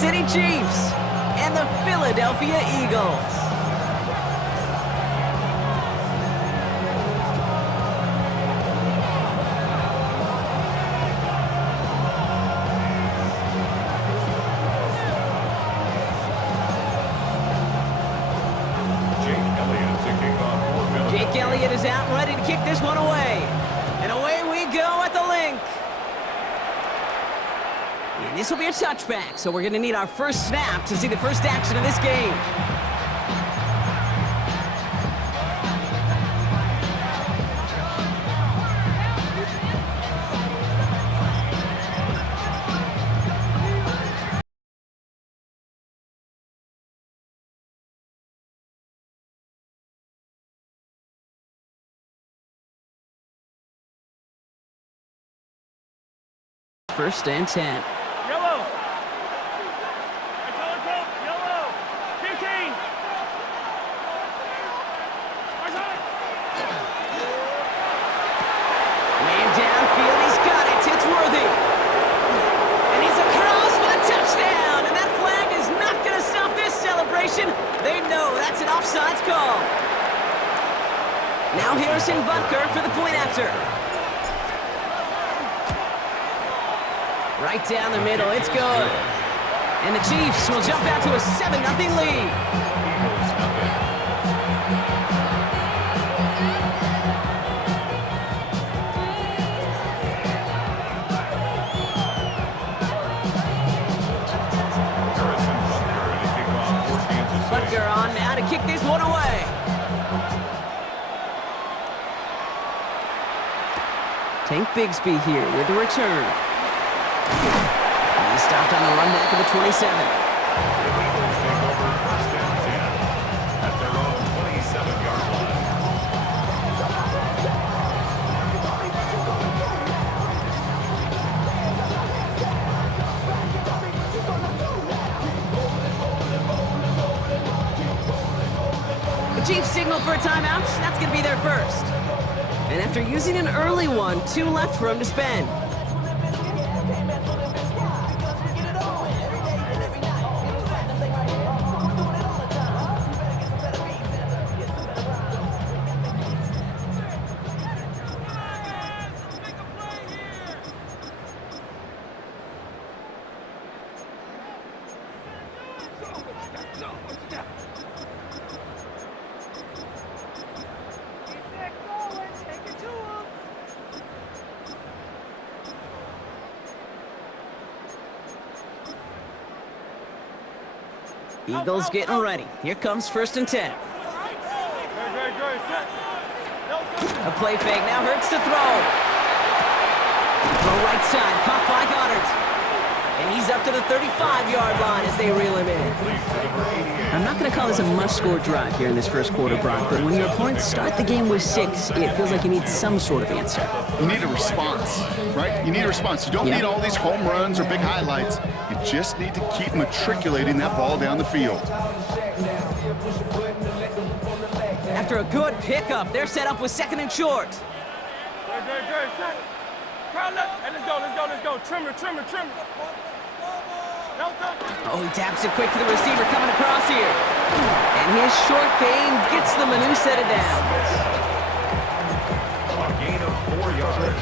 City Chiefs and the Philadelphia Eagles. Jake Elliott is out and ready to kick this one away. And away we go at the link. And this will be a touchback, so we're going to need our first snap to see the first action of this game. First and 10. Yellow. Yellow. 15. Man downfield, he's got it. It's worthy. And he's across for the touchdown. And that flag is not going to stop this celebration. They know that's an offsides call. Now Harrison Butker for the point after. Right down the middle, it's good. And the Chiefs will jump out to a 7-0 lead. Butker on now to kick this one away. Tank Bigsby here with the return. He stopped on the run back of the 27. The Eagles take over first and 10 at their own 27-yard line. The Chiefs signal for a timeout. That's going to be their first. And after using an early one, 2 left for him to spend. Eagles getting ready. Here comes first and 10. A play fake now hurts to throw. Throw right side, caught by Goddard. And he's up to the 35-yard line as they reel him in. I'm not going to call this a must-score drive here in this first quarter, Brock, but when your opponents start the game with 6, it feels like you need some sort of answer. You need a response, right? You need a response. You don't need all these home runs or big highlights. You just need to keep matriculating that ball down the field. After a good pickup, they're set up with second and short. Good. Crowd left. Hey, let's go. Trimmer. Oh, he taps it quick to the receiver coming across here. And his short game gets them a new set of downs. A gain of 4 yards.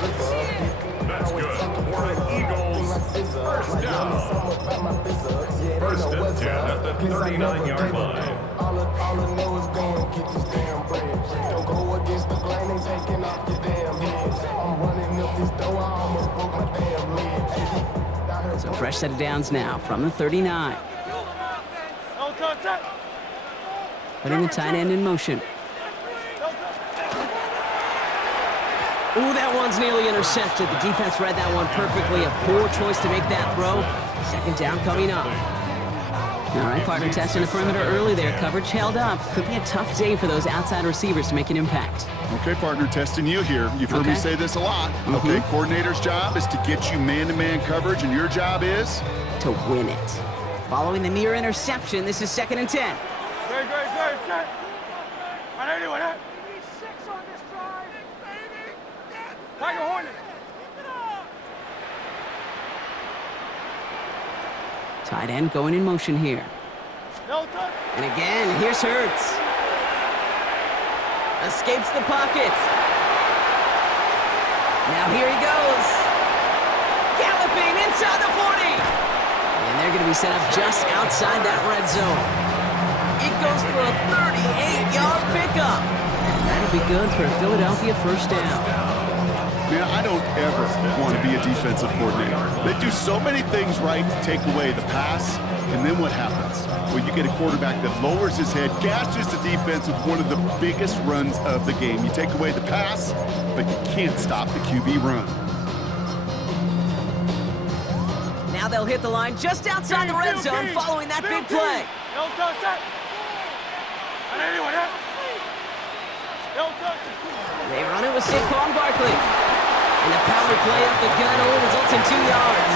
That's good for the Eagles. First down. First and 10 at the 39-yard line. All I know is go and get this damn bread. Don't go against the grain, they taking off your damn head. I'm running up this door, I almost broke my damn leg. So fresh set of downs now from the 39. Putting the tight end in motion. Ooh, that one's nearly intercepted. The defense read that one perfectly. A poor choice to make that throw. Second down coming up. All right, partner testing the perimeter early there. Coverage held up. Could be a tough day for those outside receivers to make an impact. Okay, partner, testing you here. You've heard me say this a lot. Okay, coordinator's job is to get you man-to-man coverage, and your job is? To win it. Following the near interception, this is second and 10. Good. Tiger Hornet. Tight end going in motion here. No touch. And again, here's Hurts. Escapes the pocket. Now here he goes. Galloping inside the 40. And they're going to be set up just outside that red zone. It goes for a 38-yard pickup. That'll be good for a Philadelphia first down. Man, I don't ever want to be a defensive coordinator. They do so many things right to take away the pass, and then what happens? Well, you get a quarterback that lowers his head, gashes the defense with one of the biggest runs of the game. You take away the pass, but you can't stop the QB run. Now they'll hit the line just outside the red zone following that big play. No touch that. And anyone else? No touch. They run it with Saquon Barkley. And the power play up the gun only results in 2 yards.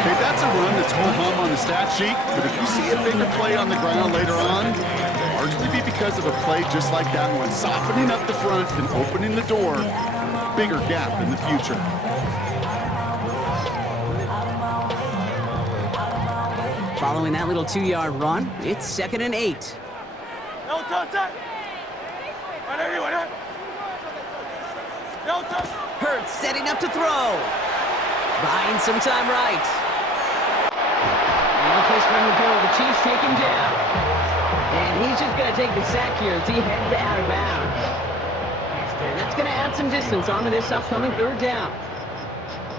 Okay, that's a run that's ho-hum on the stat sheet, but if you see a bigger play on the ground later on, it'll largely be because of a play just like that one, softening up the front and opening the door for a bigger gap in the future. Following that little 2-yard run, it's 2nd and 8. No touch that. And anyone else? No touch. Hurts setting up to throw. Buying some time right. Now placement in the middle. The Chiefs take him down. And he's just going to take the sack here as he heads out of bounds. And that's going to add some distance onto this upcoming 3rd down.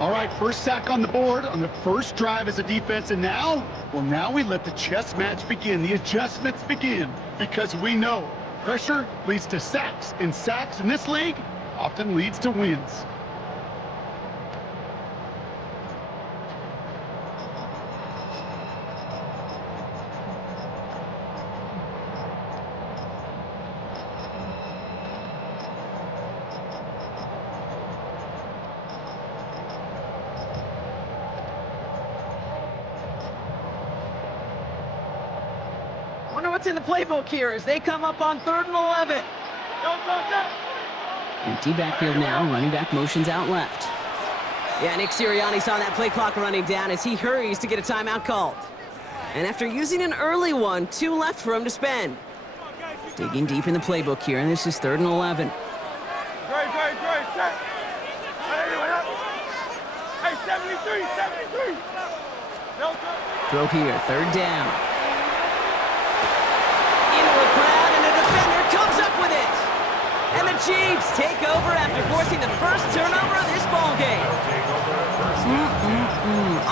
All right, first sack on the board on the first drive as a defense, and now we let the chess match begin, the adjustments begin, because we know pressure leads to sacks, and sacks in this league often leads to wins. Wonder what's in the playbook here as they come up on 3rd and 11. No touch that. Empty backfield now, running back motions out left. Yeah, Nick Sirianni's on that play clock running down as he hurries to get a timeout called. And after using an early one, 2 left for him to spend. Digging deep in the playbook here, and this is 3rd and 11. Great. Set. And anyone else? Hey, 73. No touch. Throw here, 3rd down. Into a crowd, and a defender comes up with it. And the Chiefs take over after forcing the first turnover of this ballgame.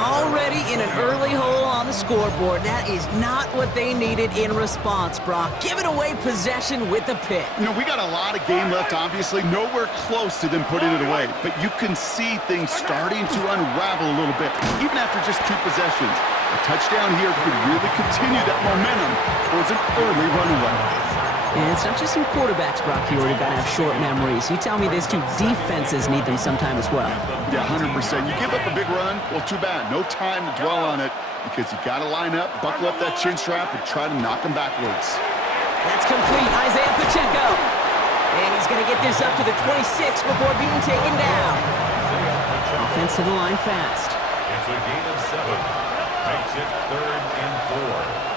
Already in an early hole on the scoreboard. That is not what they needed in response, Brock. Giving away possession with the pick. You know, we got a lot of game left, obviously. Nowhere close to them putting it away. But you can see things starting to unravel a little bit, even after just 2 possessions. A touchdown here could really continue that momentum towards an early runaway. And it's not just some quarterbacks, Brock, here who got to have short memories. You tell me these 2 defenses need them sometime as well. Yeah, 100%. You give up a big run, well, too bad. No time to dwell on it because you got to line up, buckle up that chin strap, and try to knock them backwards. That's complete. Isaiah Pacheco. And he's going to get this up to the 26 before being taken down. Offense to the line fast. It's a gain of 7. Makes it 3rd and 4.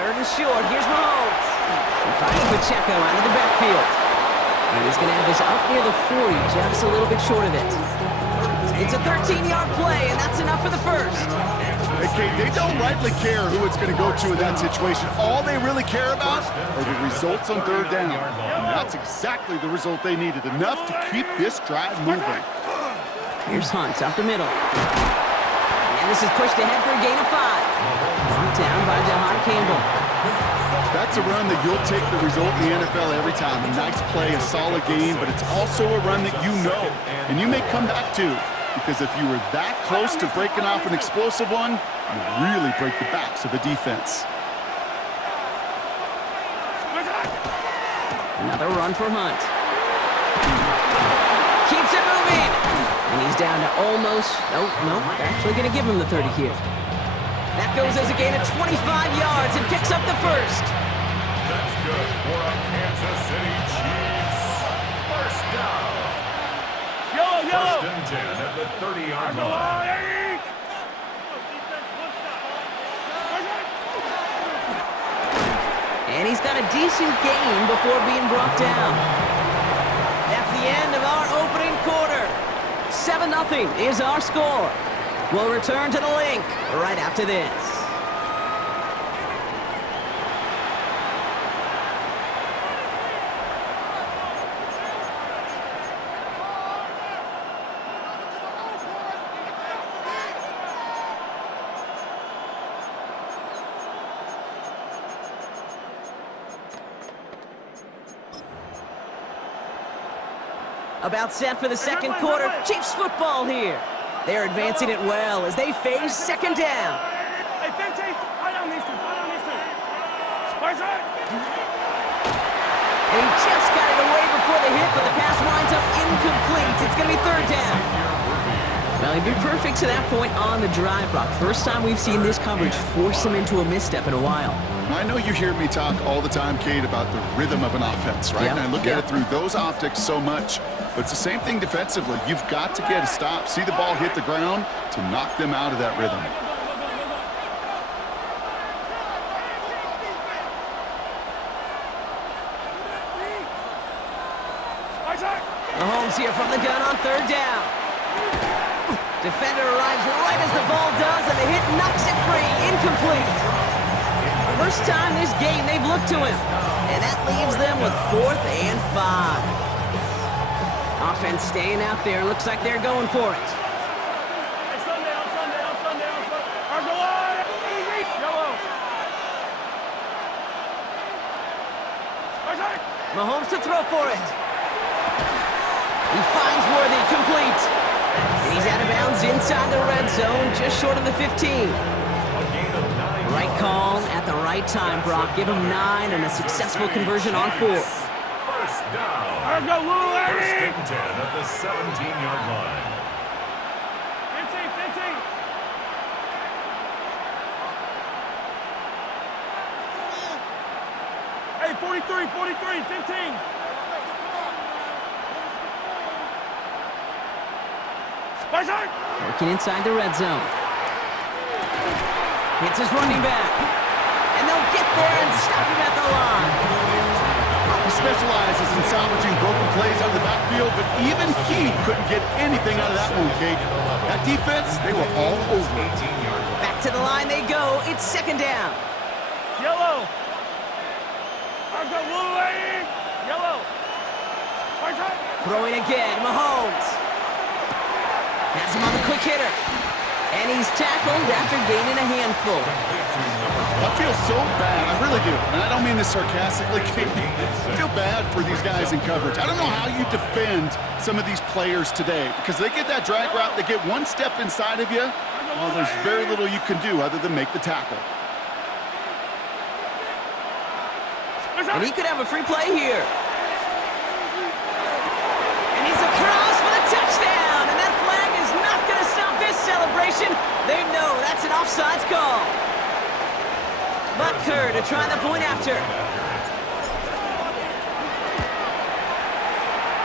3rd and short. Here's Mahomes. He finds Pacheco out of the backfield. And he's going to have this up near the 40, just a little bit short of it. It's a 13-yard play, and that's enough for the first. Okay, they don't rightly care who it's going to go to in that situation. All they really care about are the results on 3rd down. And that's exactly the result they needed. Enough to keep this drive moving. Here's Hunt up the middle. And this is pushed ahead for a gain of 5. Brought down by Jahan Campbell. That's a run that you'll take the result in the NFL every time. A nice play, a solid game, but it's also a run that you know, and you may come back to, because if you were that close to breaking off an explosive one, you really break the backs of the defense. Another run for Hunt. Keeps it moving. And he's down to almost, nope, actually going to give him the 30 here. That goes as a gain of 25 yards and picks up the first. That's good for a Kansas City Chiefs. First down. Yo, yellow. First and 10 at the 30-yard Go line. on, Eddie. And he's got a decent gain before being brought down. That's the end of our opening quarter. 7-0 is our score. We'll return to the link right after this. About set for the second quarter. Chiefs football here. They're advancing it well as they face second down. Hey, 15. Eye on these two. Eye on these two. Right side. And he just got it away before the hit, but the pass winds up incomplete. It's going to be third down. Well, he'd be perfect to that point on the drive, Brock. First time we've seen this coverage force him into a misstep in a while. I know you hear me talk all the time, Kate, about the rhythm of an offense, right? Yeah, And I look at it through those optics so much, but it's the same thing defensively. You've got to get a stop, see the ball hit the ground to knock them out of that rhythm. Mahomes here from the gun on third down. Defender arrives right as the ball does, and the hit knocks it free. Incomplete. First time this game they've looked to him, and that leaves them with 4th and 5. Offense staying out there. Looks like they're going for it. Mahomes to throw for it. He finds Worthy, complete. And he's out of bounds inside the red zone, just short of the 15. Right call at the right time, Brock. Give him 9 and a successful conversion on 4. First down. First and 10 at the 17-yard line. 15. Hey, 43, 15. Working inside the red zone. Hits his running back. And they'll get there and stop him at the line. He specializes in salvaging broken plays out of the backfield, but even he couldn't get anything out of that one, Kate. That defense, they were all over it. Back to the line they go. It's second down. Yellow. I've got blue lane. Yellow. Right side. Throwing again, Mahomes. Has him on the quick hitter. And he's tackled after gaining a handful. I feel so bad, I really do. And I don't mean this sarcastically, Kate. I feel bad for these guys in coverage. I don't know how you defend some of these players today, because they get that drag route, they get one step inside of you, well, there's very little you can do other than make the tackle. And he could have a free play here. And he's across for the touchdown. And that flag is not going to stop this celebration. They know that's an offsides call. Butker to try the point after.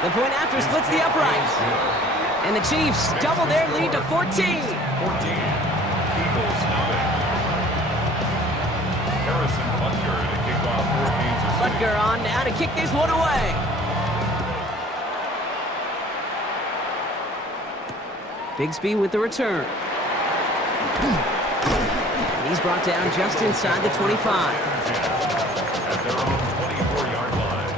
The point after splits the upright. And the Chiefs double their lead to 14. 14. Eagles nothing. Harrison Butker to kick off for Kansas City. Butker on now to kick this one away. Bigsby with the return. And he's brought down just inside the 25. At their own 24-yard line.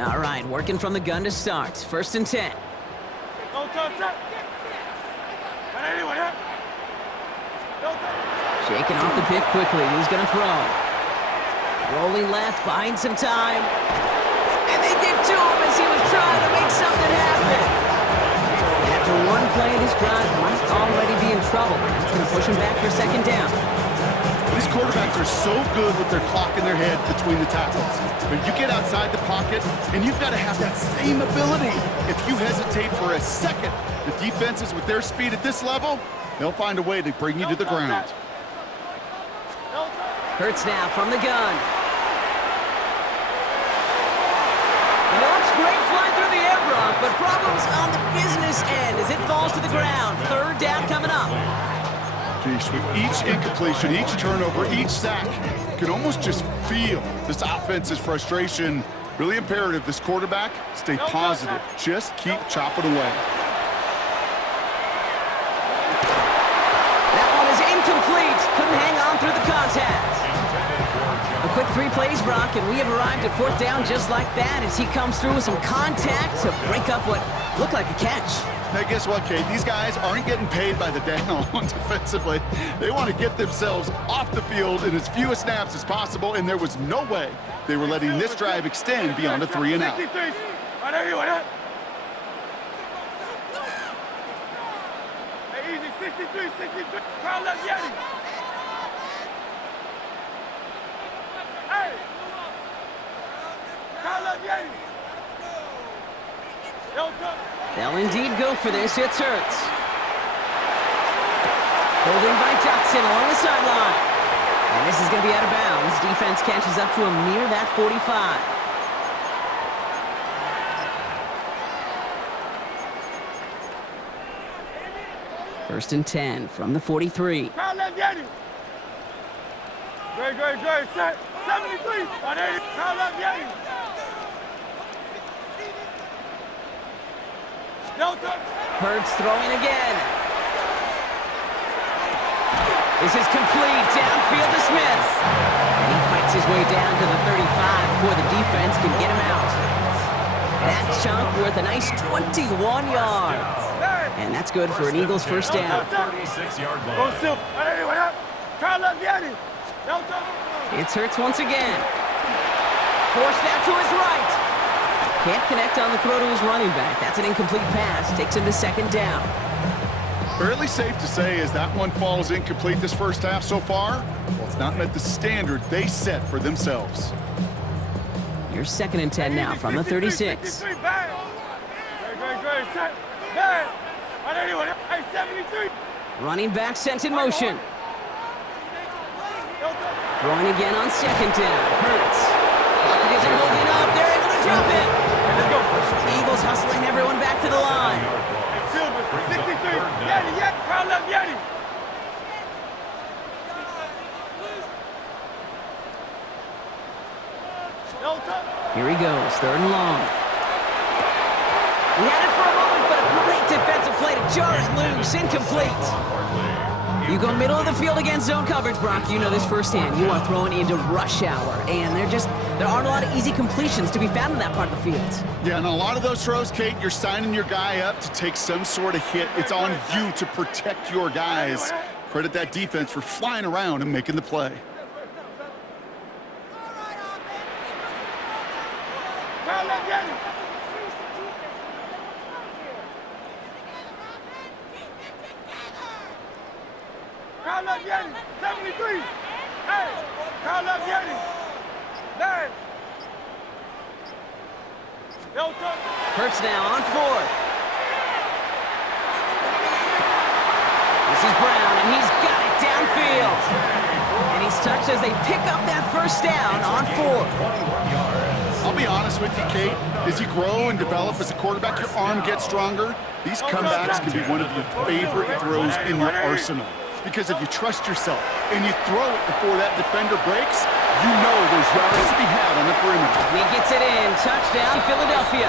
All right, working from the gun to start. First and 10. Don't touch that. And anyway, Shaking off the pick quickly. He's going to throw. Rolling left, buying some time. And they get to him as he was trying to make something happen. And after one play of this drive, might already be in trouble. That's going to push him back for second down. These quarterbacks are so good with their clock in their head between the tackles. But you get outside the pocket, and you've got to have that same ability. If you hesitate for a second, the defenses with their speed at this level, they'll find a way to bring you to the ground. Hurts now from the gun. And it looks great flying through the air, Brock, but problems on the business end as it falls to the ground. Third down coming up. Geez, with each incompletion, each turnover, each sack, you can almost just feel this offense's frustration. Really imperative, this quarterback, stay positive. Just keep chopping away. That one is incomplete. Couldn't hang on through the contact. A quick 3 plays, Brock, and we have arrived at fourth down just like that as he comes through with some contact to break up what looked like a catch. Now, guess what, Kate? These guys aren't getting paid by the down defensively. They want to get themselves off the field in as few snaps as possible, and there was no way they were letting this drive extend beyond a 3 and out. Easy, 63, 63. Crown left, Yeti. Hey! Crown left, Yeti. They'll indeed go for this. It's Hurts. Holding by Dotson along the sideline. And this is going to be out of bounds. Defense catches up to him near that 45. First and 10 from the 43. Crown left, Yeti. Great, great, great. Set. 73. 180. Crown left, Yeti. Hurts throwing again. This is complete. Downfield to Smith. And he fights his way down to the 35 before the defense can get him out. That chunk worth a nice 21 yards. And that's good for an Eagles first down. 36-yard line. It's Hurts once again. Forced out to his right. Can't connect on the throw to his running back. That's an incomplete pass. Takes him to second down. Fairly safe to say as that one falls incomplete this first half so far, well, it's not met the standard they set for themselves. You're second and 10 now from the 36. Running back sent in motion. Throwing again on second down. Hurts. Pocket isn't holding up. They're able to drop it. Eagles hustling everyone back to the line. 63. Yeti, Yeti. Crown left, Yeti. Here he goes, third and long. He had it for a moment, but a great defensive play to jar it loose. Incomplete. You go middle of the field against zone coverage, Brock. You know this firsthand. You are throwing into rush hour, and there aren't a lot of easy completions to be found in that part of the field. Yeah, and a lot of those throws, Kate, you're signing your guy up to take some sort of hit. It's on you to protect your guys. Credit that defense for flying around and making the play. Crown left, Yeti. 73. Hey, crown left, Yeti. 9. Hurts now on fourth. This is Brown, and he's got it downfield. And he's touched as they pick up that first down on fourth. I'll be honest with you, Kate. As you grow and develop as a quarterback, your arm gets stronger. These comebacks can be one of your favorite throws in your arsenal. Because if you trust yourself and you throw it before that defender breaks, you know there's yards to be had on the perimeter. He gets it in. Touchdown, Philadelphia.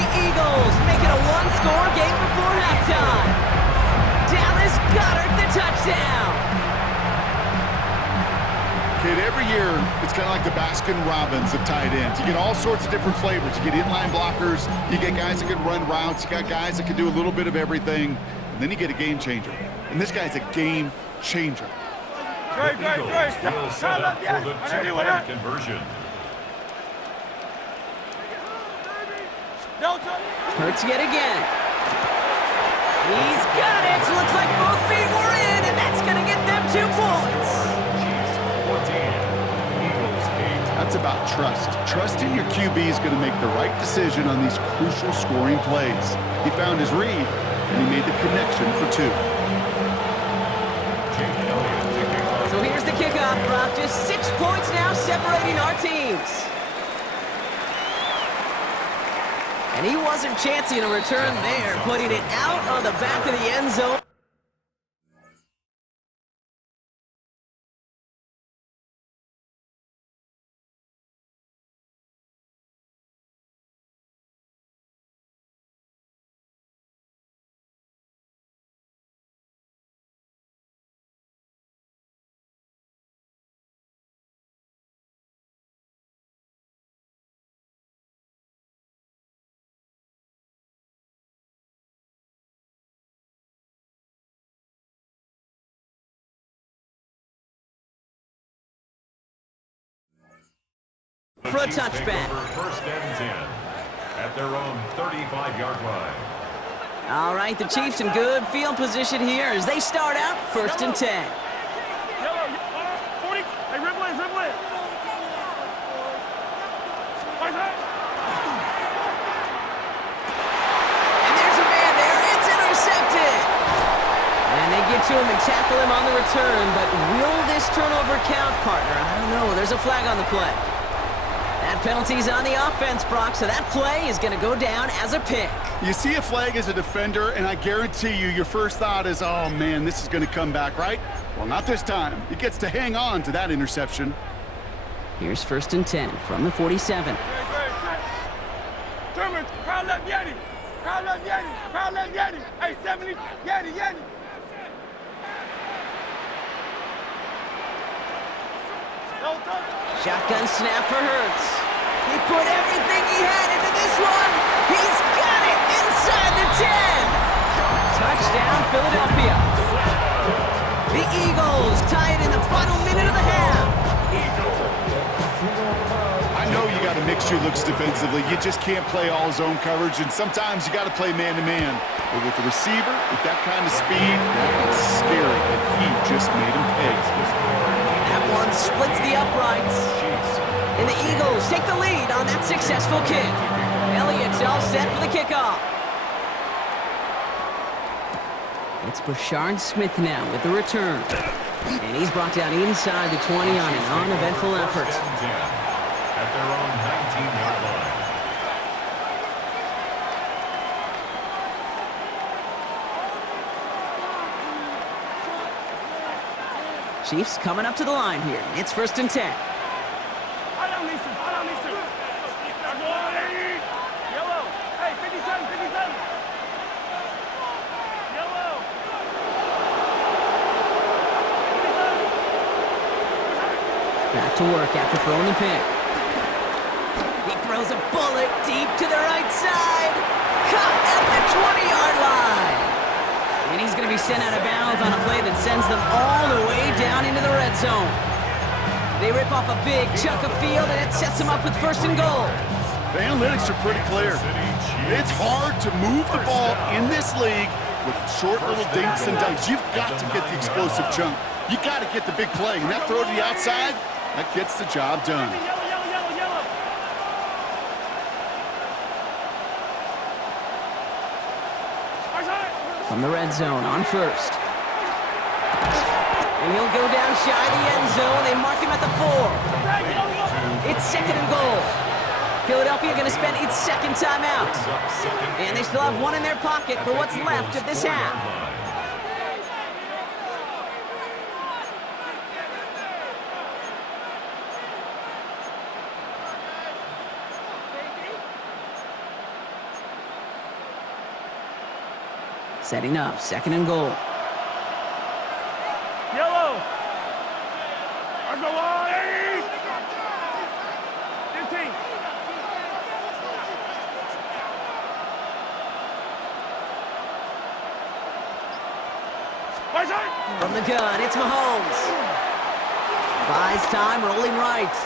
The Eagles make it a one-score game before halftime. Dallas Goedert, the touchdown. Kate, every year, it's kind of like the Baskin-Robbins of tight ends. You get all sorts of different flavors. You get inline blockers. You get guys that can run routes. You got guys that can do a little bit of everything. And then you get a game changer. And this guy's a game changer. Great. Still set up for the two-point conversion. Hurts yet again. He's got it. Looks like both feet were in, and that's going to get them 2 points. It's about trust. Trusting your QB is going to make the right decision on these crucial scoring plays. He found his read, and he made the connection for 2. So here's the kickoff, Brock. Just 6 points now separating our teams. And he wasn't chancing a return there, putting it out on the back of the end zone. For a touchback. First and 10 at their own 35-yard line. All right, the Chiefs in good field position here as they start out 1st and 10. Yellow, 40. Hey, dribble it, dribble it. And there's a man there. It's intercepted. And they get to him and tackle him on the return, but will this turnover count, partner? I don't know. There's a flag on the play. That penalty's on the offense, Brock, so that play is going to go down as a pick. You see a flag as a defender, and I guarantee you your first thought is, oh, man, this is going to come back, right? Well, not this time. He gets to hang on to that interception. Here's 1st and 10 from the 47. German, crowd left Yeti. Crowd left Yeti. Crowd left Yeti. Hey, 70. Yeti, Yeti. Shotgun snap for Hurts. He put everything he had into this one. He's got it inside the 10. Touchdown, Philadelphia. The Eagles tie it in the final minute of the half. I know you got to mix your looks defensively. You just can't play all zone coverage, and sometimes you got to play man-to-man. But with the receiver, with that kind of speed, that was scary, and he just made him pay. That one splits the uprights. And the Eagles take the lead on that successful kick. Elliott's all set for the kickoff. It's Bashard Smith now with the return. And he's brought down inside the 20 on an uneventful effort. At their own 19-yard line. Chiefs coming up to the line here. It's 1st and 10. Yellow. Hey, 57, 57. Yellow. 57. Back to work after throwing the pick. He throws a bullet deep to the right side. Caught at the 20-yard line. And he's going to be sent out of bounds on a play that sends them all the way down into the red zone. They rip off a big chunk of field, and it sets them up with 1st and goal. The analytics are pretty clear. It's hard to move the ball in this league with short little dinks and dunks. You've got to get the explosive chunk. You got to get the big play. And that throw to the outside, that gets the job done. From the red zone on 1st. And he'll go down shy of the end zone. They mark him at the 4. It's 2nd and goal. Philadelphia going to spend its 2nd timeout. And they still have one in their pocket for what's left of this half. Setting up, 2nd and goal. Yellow. Let's go on, 15. From the gun, it's Mahomes. Buys time, rolling right.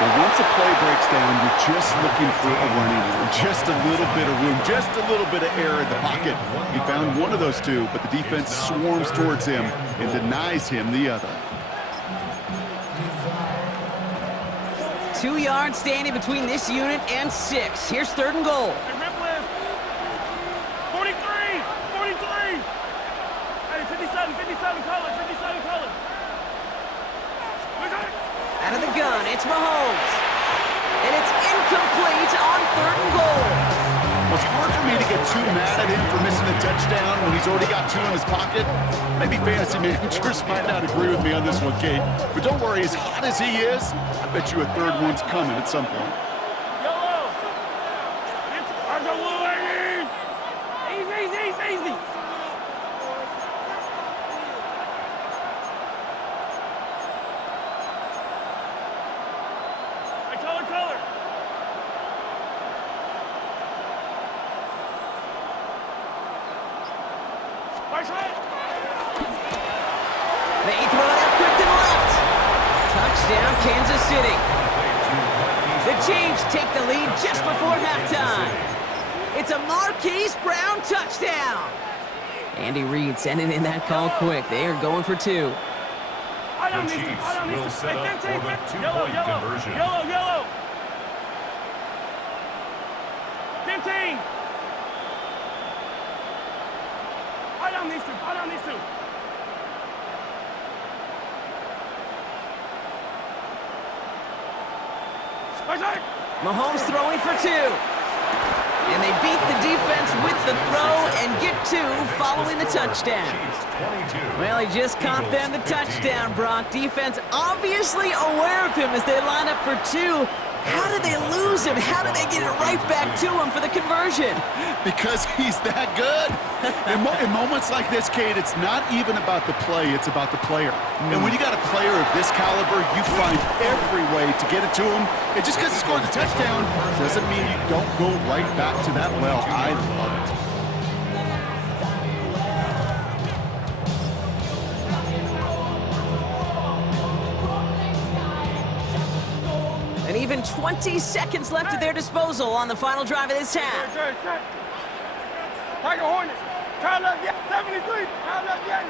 Well, once a play breaks down, you're just looking for a running room, just a little bit of room, just a little bit of air in the pocket. He found one of those two, but the defense swarms towards him and denies him the other. 2 yards standing between this unit and 6. Here's 3rd and goal. Hey, rip list. 43, 43. Hey, 57, 57 color, 57 color. Out of the gun, it's Mahomes. And it's incomplete on 3rd and goal. Well, it's hard for me to get too mad at him for missing a touchdown when he's already got 2 in his pocket. Maybe fantasy managers might not agree with me on this one, Kate. But don't worry, as hot as he is, I bet you a 3rd one's coming at some point. Yellow. It's Arjo Louie. Easy, easy, easy. Hey, color, color. Right side. They throw it out quick to the left. Touchdown, Kansas City. The Chiefs take the lead just before halftime. It's a Marquise Brown touchdown. Andy Reid sending in that call quick. They are going for 2. The Chiefs will set up for the 2-point conversion. Yellow, yellow. 15. Eye on these 2. Eye on these 2. Mahomes throwing for 2. And they beat the defense with the throw and get 2 following the touchdown. Well, he just caught them the touchdown, Brock. Defense obviously aware of him as they line up for 2. How did they lose him? How did they get it right back to him for the conversion? Because he's that good. In moments like this, Kate, it's not even about the play, it's about the player. And when you got a player of this caliber, you find every way to get it to him. And just because he scored the touchdown doesn't mean you don't go right back to that well. I love it. And even 20 seconds left at their disposal on the final drive of this half. Tiger Hornet. Kyle up, yeah, 73. Kyle up, yeah.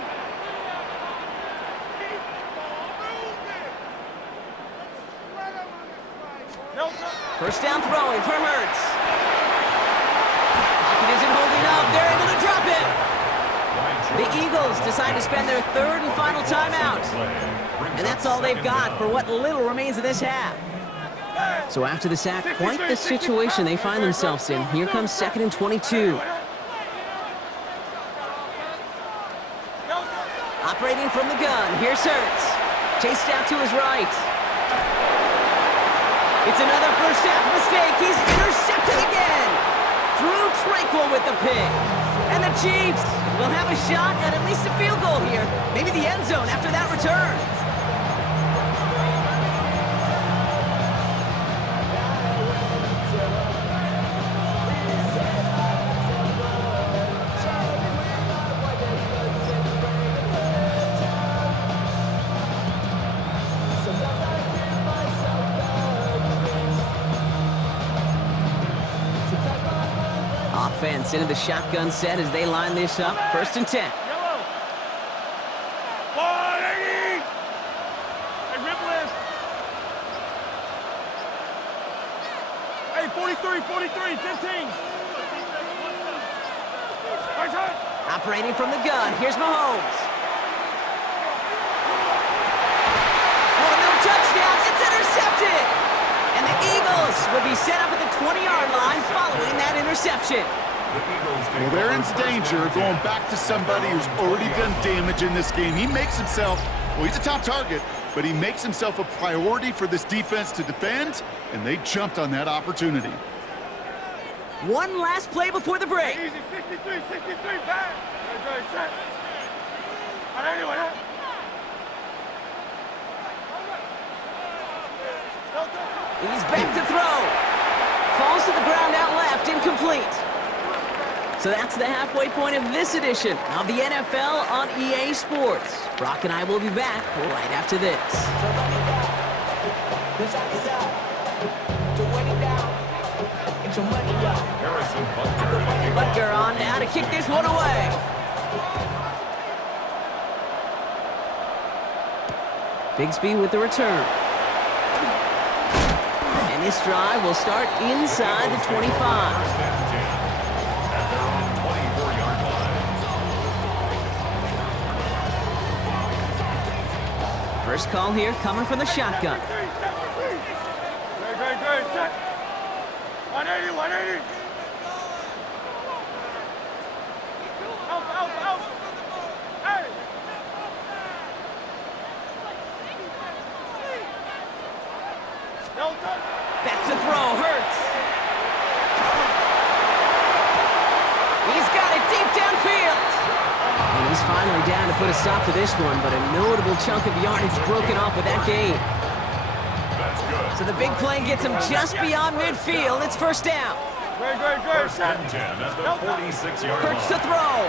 First down throwing for Hurts. Pocket isn't holding up. They're able to drop it. The Eagles decide to spend their 3rd and final timeout. And that's all they've got for what little remains of this half. So after the sack, quite the situation they find themselves in. Here comes 2nd and 22. Operating from the gun, here's Hurts. Chased out to his right. It's another first half mistake. He's intercepted again. Drew Tranquil with the pick. And the Chiefs will have a shot at least a field goal here. Maybe the end zone after that return. Offense into the shotgun set as they line this up. 1st and 10. Yellow. 180. Hey, rip list. Hey, 43, 43, 15. Right side. Operating from the gun, here's Mahomes. Oh, no touchdown. It's intercepted. And the Eagles will be set up at the 20-yard line following that interception. Well, they're in danger going back to somebody who's already done damage in this game. He makes himself, well, he's a top target, but he makes himself a priority for this defense to defend, and they jumped on that opportunity. One last play before the break. Easy, 63, 63, back. Good shot. All right, anyway, huh? He's back to throw. Falls to the ground out left, incomplete. So that's the halfway point of this edition of the NFL on EA Sports. Brock and I will be back right after this. Butker on now to kick this one away. Bigsby with the return. And this drive will start inside the 25. First and 10 at their own 24-yard line. First call here coming from the shotgun. Great. Set. 180, 180. Out. Hey. Back to throw, Hurts. He's got it deep downfield. And he's finally down to put a stop to this one, but a notable chunk of yardage broken off with that gain. That's good. So the big play gets him just beyond midfield. It's first down. Great. First and 10 at the 46-yard Hurts to line. throw.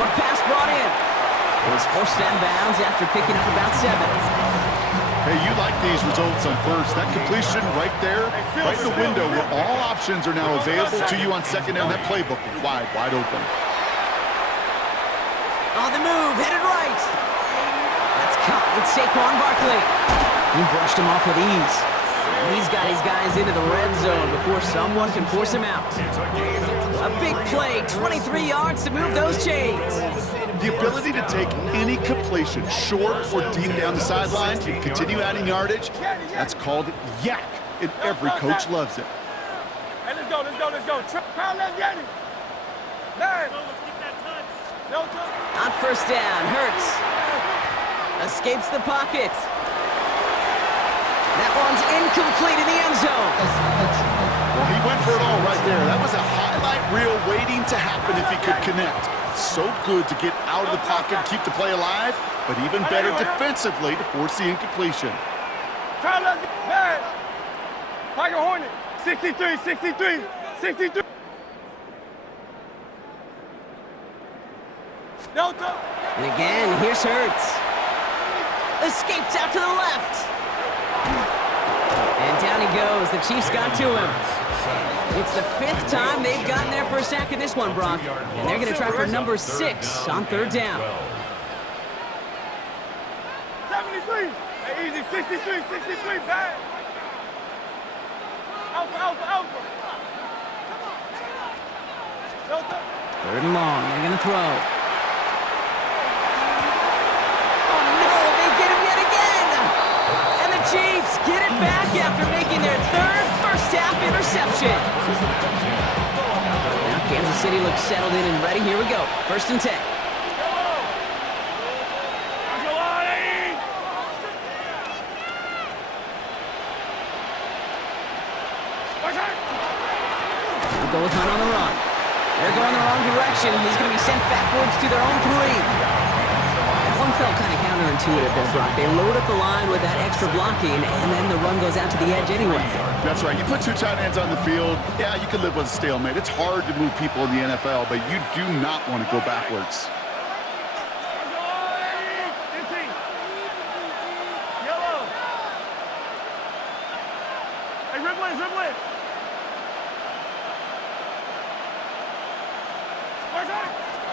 Short pass brought in. It was forced down bounds after picking up about 7. Hey, you like these results on first. That completion right there, right in the window where all options are now available to you on second down. That playbook is wide open. On the move, headed right. That's caught with Saquon Barkley. He brushed him off with ease. And he's got his guys into the red zone before someone can force him out. It's a gain of A big play, 23 yards to move those chains. The ability to take any completion, short or deep down the sideline, and continue adding yardage, that's called yak, and every coach loves it. Hey, let's go. Crown left, Yanni. Man. No touch. On first down, Hurts escapes the pocket. That one's incomplete in the end zone. Well, he went for it all right there. That was a highlight reel waiting to happen if he could connect. So good to get out of the pocket and keep the play alive, but even better defensively to force the incompletion. Crown left, man. Pocket Hornet. 63. No touch. And again, here's Hurts. Escapes out to the left. And down he goes. The Chiefs got to him. It's the 5th time they've gotten there for a sack in this one, Brock. And they're going to try for number 6 on third down. 73. Hey, easy. 63. Bad. Alpha. No touch. Third and long. They're going to throw. Oh, no. They get him yet again. And the Chiefs get it back after making their 3rd first-half interception. Now Kansas City looks settled in and ready. Here we go. First and 10. They'll go with Hunt on the run. They're going the wrong direction. He's going to be sent backwards to their own 3. That one felt kind of counterintuitive there, Brock. They load up the line with that extra blocking, and then the run goes out to the edge anyway. That's right. You put 2 tight ends on the field, yeah, you can live with a stalemate. It's hard to move people in the NFL, but you do not want to go backwards. Yellow. Hey, Ripway.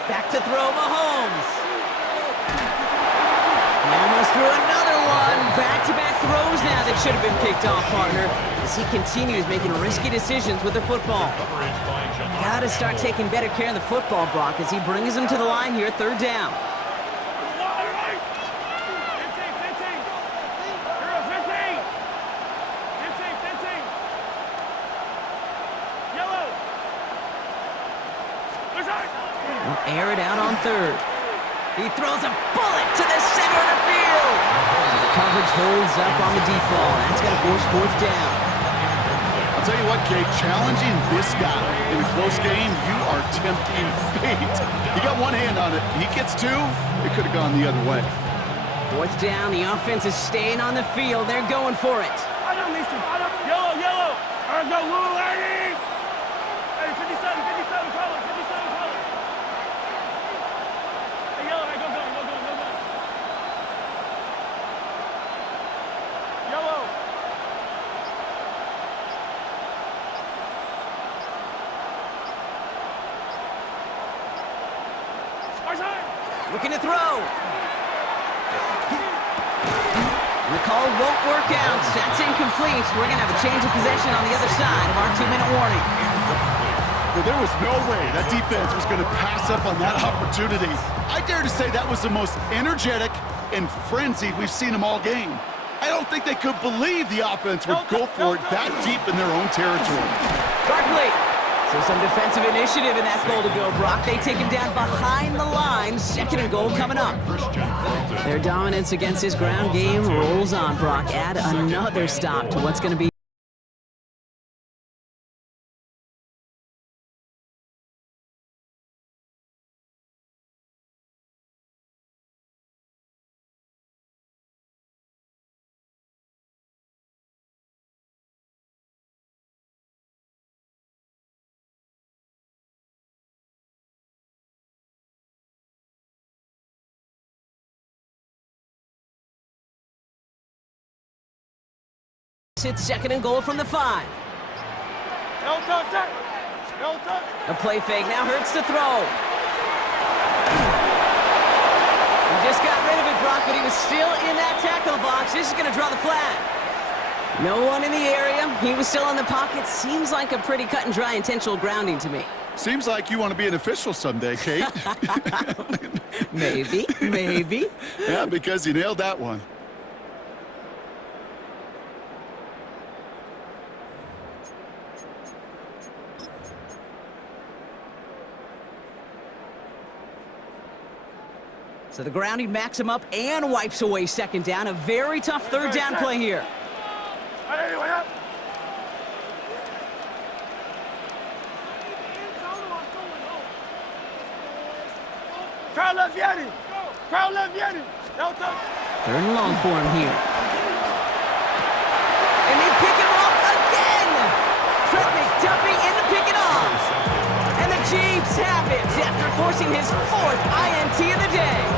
Back to throw Mahomes. He almost threw another one. Back-to-back throws now that should have been picked off, partner, as he continues making risky decisions with the football. Got to start taking better care of the football, Brock, as he brings him to the line here, third down. Air it out on third. He throws a bullet to the center of the field. The coverage holds up on the deep ball. That's going to force fourth down. I'll tell you what, Kate, challenging this guy in a close game, you are tempting fate. He got one hand on it. He gets 2, it could have gone the other way. Fourth down, the offense is staying on the field. They're going for it. Yellow. All right, go, Lou, Larry. Hey, 57, call it. Hey, yellow, hey, go. Yellow. Looking to throw. And the call won't work out. That's incomplete. We're going to have a change of possession on the other side of our 2-minute warning. Well, there was no way that defense was going to pass up on that opportunity. I dare to say that was the most energetic and frenzied we've seen them all game. I don't think they could believe the offense would go for it that deep in their own territory. Barkley. So some defensive initiative in that goal to go, Brock. They take him down behind the line. 2nd and goal coming up. Their dominance against his ground game rolls on, Brock. Add another stop to what's going to be. It's 2nd and goal from the 5. No touch, sir. No touch. A play fake now hurts to throw. He just got rid of it, Brock, but he was still in that tackle box. This is going to draw the flag. No one in the area. He was still in the pocket. Seems like a pretty cut and dry intentional grounding to me. Seems like you want to be an official someday, Kate. Maybe. Yeah, because you nailed that one. So the grounding backs him up and wipes away 2nd down. A very tough 3rd down play here. Crowd left Yeti. Crowd left Yeti. No touch. 3rd and long for him here. And they pick him off again. Trent McDuffie in to pick it off. And the Chiefs have it after forcing his 4th INT of the day.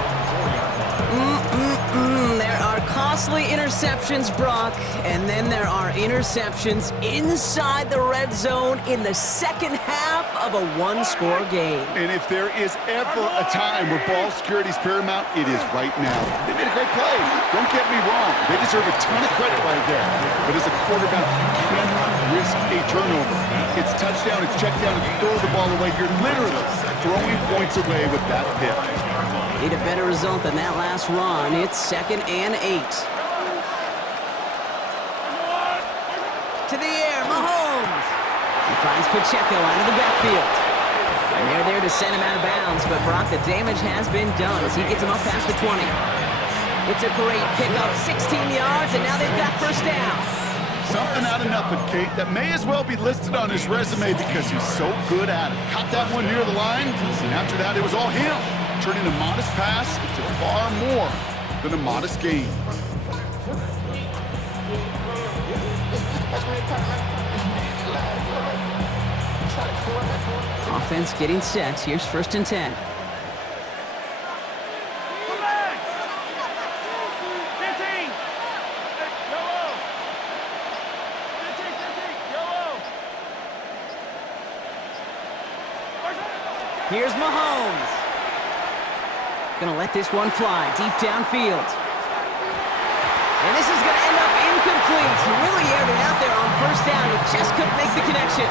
There are costly interceptions, Brock, and then there are interceptions inside the red zone in the 2nd half of a 1-score game. And if there is ever a time where ball security is paramount, it is right now. They made a great play. Don't get me wrong. They deserve a ton of credit right there. But as a quarterback, you cannot risk a turnover. It's touchdown, it's check down, it's throw the ball away. You're literally throwing points away with that pick. Need a better result than that last run. It's 2nd and 8. To the air, Mahomes. He finds Pacheco out of the backfield. And they're there to send him out of bounds, but Brock, the damage has been done as he gets him up past the 20. It's a great pickup, 16 yards, and now they've got 1st down. Something out of nothing, Kate, that may as well be listed on his resume because he's so good at it. Caught that one near the line, and after that, it was all him. Turning a modest pass to far more than a modest gain. Offense getting set. Here's 1st and 10. Here's Mahomes. Gonna let this one fly deep downfield. And this is gonna end up incomplete. He really aired it out there on 1st down, but just couldn't make the connection.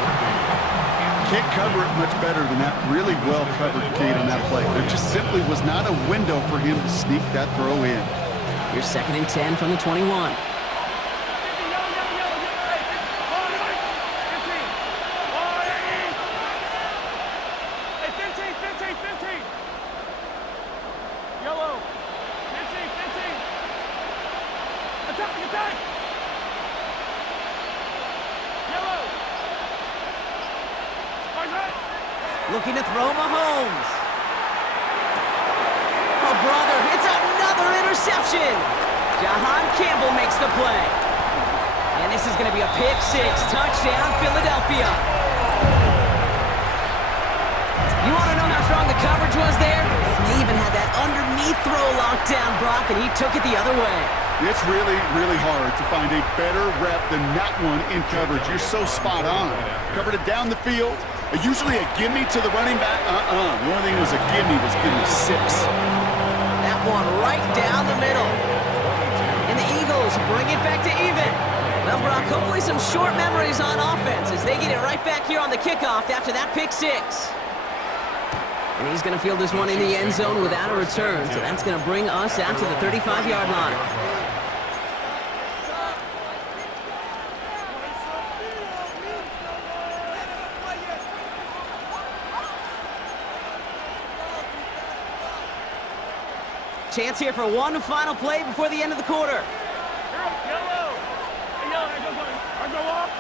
Can't cover it much better than that. Really well covered, Kate, on that play. There just simply was not a window for him to sneak that throw in. Here's 2nd and 10 from the 21. Looking to throw Mahomes. Oh, brother, it's another interception. Jahan Campbell makes the play. And this is going to be a pick 6. Touchdown, Philadelphia. You want to know how strong the coverage was there? And they even had that underneath throw locked down, Brock, and he took it the other way. It's really, really hard to find a better rep than that one in coverage. You're so spot on. Covered it down the field. Usually a gimme to the running back. The only thing that was a gimme was gimme 6. That one right down the middle. And the Eagles bring it back to even. Well, Brock, hopefully some short memories on offense as they get it right back here on the kickoff after that pick six. And he's going to field this one in the end zone without a return, so that's going to bring us out to the 35-yard line. Chance here for one final play before the end of the quarter. Yellow. Hey, yellow. I go up.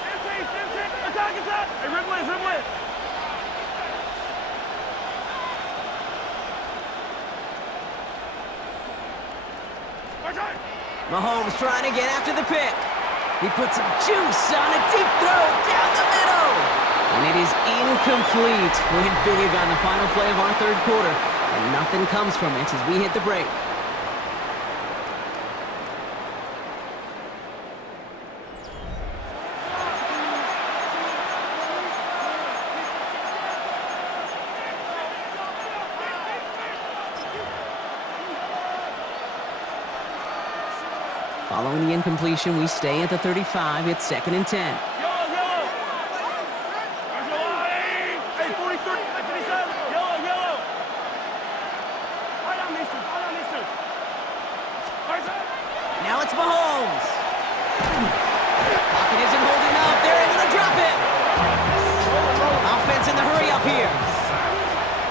Attack. Hey, Ridley. Mahomes trying to get after the pick. He puts some juice on a deep throw down the middle. And it is incomplete. Went big on the final play of our third quarter. And nothing comes from it as we hit the break. Following the incompletion, we stay at the 35. It's 2nd and 10. Yellow. Hey, 43. 57. Yellow. Right on these two. Now it's Mahomes. Pocket isn't holding up. They're able to drop it. Offense in the hurry up here.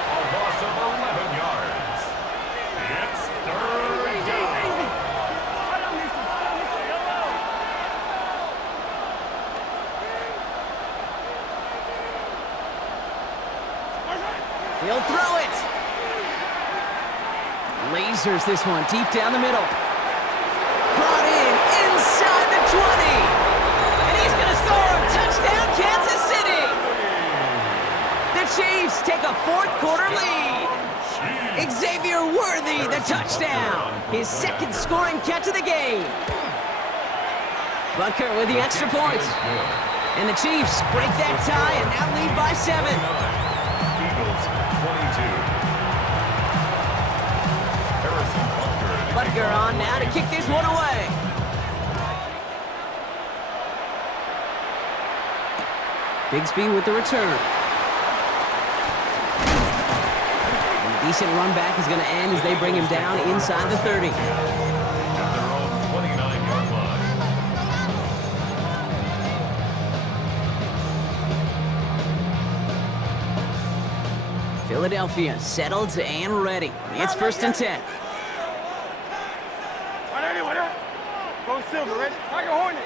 A loss of 11 yards. It's 3rd down. He'll throw it. Lasers this one deep down the middle. Brought in inside the 20. And he's going to score. Touchdown, Kansas City. The Chiefs take a fourth quarter lead. Xavier Worthy, the touchdown. His second scoring catch of the game. Butker with the extra point. And the Chiefs break that tie and now lead by 7. Butker on now to kick this one away. Bigsby with the return. And a decent run back is going to end as they bring him down inside the 30. At their own 29-yard line. Philadelphia settled and ready. It's 1st and 10. Go Silver, ready? I can horn it.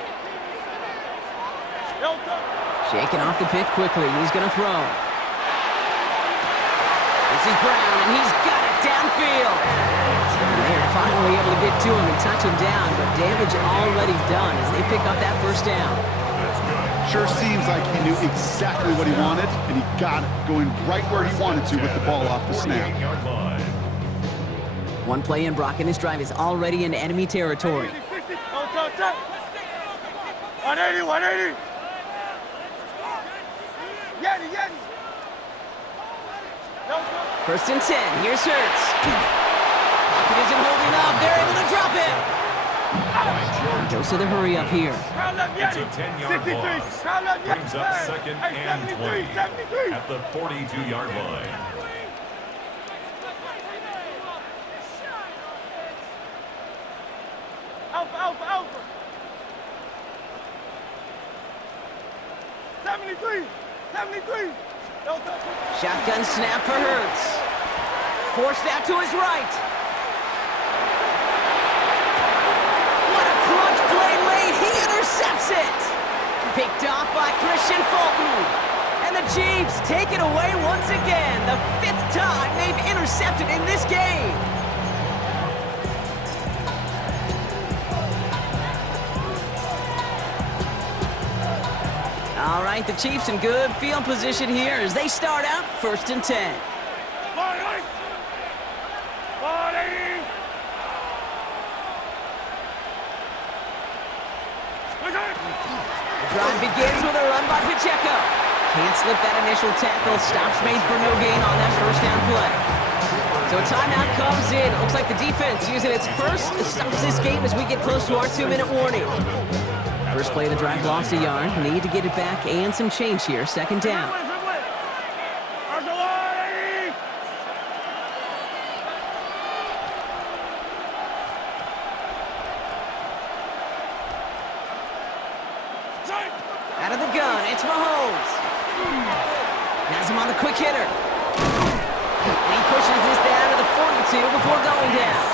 Shaking off the pick quickly. He's going to throw. This is Brown, and he's got it downfield. And they're finally able to get to him and touch him down, but damage already done as they pick up that first down. Sure seems like he knew exactly what he wanted, and he got it, going right where he wanted to with the ball off the snap. One play in, Brock, and this drive is already in enemy territory. 180. Yeti. 1st and 10. Here's Hurts. Pocket isn't holding up. They're able to drop it. Goes to the hurry up here. It's a 10-yard loss. Brings up 2nd and 20 at the 42-yard line. Alpha. 73. Shotgun snap for Hurts. Forced out to his right. What a clutch play late. He intercepts it. Picked off by Christian Fulton. And the Chiefs take it away once again. The 5th time they've intercepted in this game. All right, the Chiefs in good field position here as they start out 1st and 10. The drive begins with a run by Pacheco. Can't slip that initial tackle. Stops made for no gain on that first down play. So a timeout comes in. Looks like the defense using its first stops this game as we get close to our 2-minute warning. First play of the drive lost a yard. Need to get it back and some change here. Second down. Out of the gun, it's Mahomes. Has him on the quick hitter. And he pushes this down to the 42 before going down.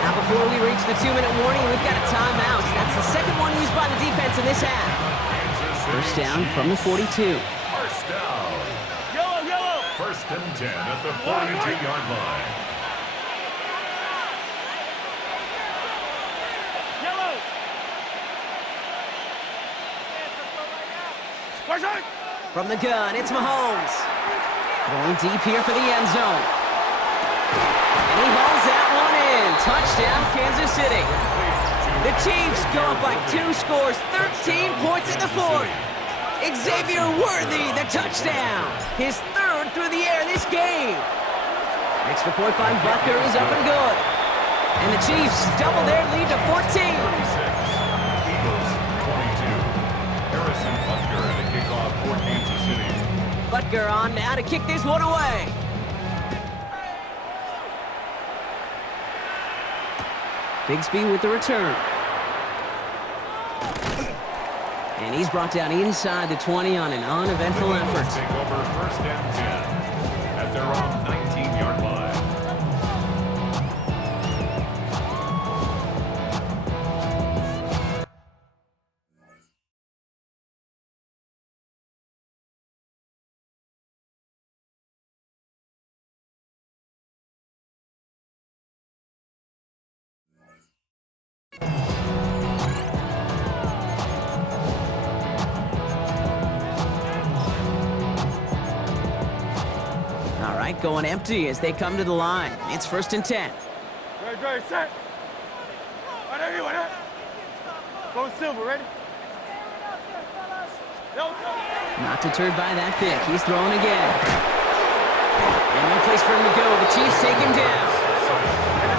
Now before we reach the 2-minute warning, we've got a timeout. That's the second one used by the defense in this half. First down from the 42. First down. Yellow. First and 10 at the 42-yard line. Yellow. From the gun, it's Mahomes. Going deep here for the end zone. And he hauls that one in. Touchdown, Kansas City. The Chiefs go up by 2 scores, 13 points in the fourth. Xavier Worthy, the touchdown. His third through the air this game. Extra point by Butker is up and good. And the Chiefs double their lead to 14. 36. Eagles 22. Harrison Butker at a kickoff for Kansas City. Butker on now to kick this one away. Bigsby with the return. And he's brought down inside the 20 on an uneventful effort. Take over first and 10 at their own 19-yard line. All right, going empty as they come to the line. It's first and 10. Ready, set. Right here. Go silver, ready? Not deterred by that pick. He's throwing again. And no place for him to go. The Chiefs take him down.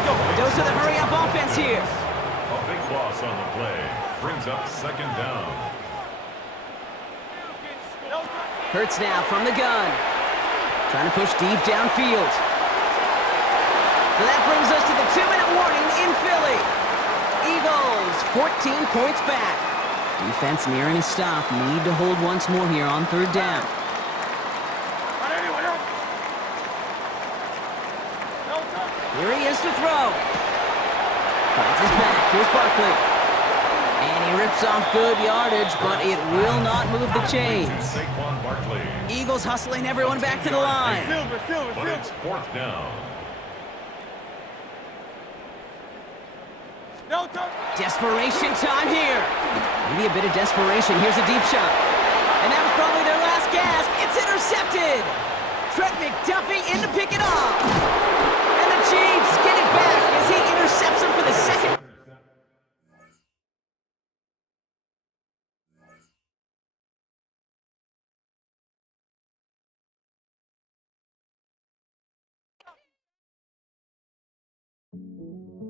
A dose of the hurry-up offense here. A big loss on the play brings up second down. Hurts now from the gun. Trying to push deep downfield. So that brings us to the 2-minute warning in Philly. Eagles, 14 points back. Defense nearing a stop. Need to hold once more here on third down. Here he is to throw. Finds his back. Here's Barkley. And he rips off good yardage, but it will not move the chains. Saquon Barkley. Eagles hustling everyone back to the line. But it's fourth down. Desperation time here. Maybe a bit of desperation. Here's a deep shot. And that was probably their last gasp. It's intercepted. Trent McDuffie in to pick it off. And the Chiefs get it back as he intercepts him for the second.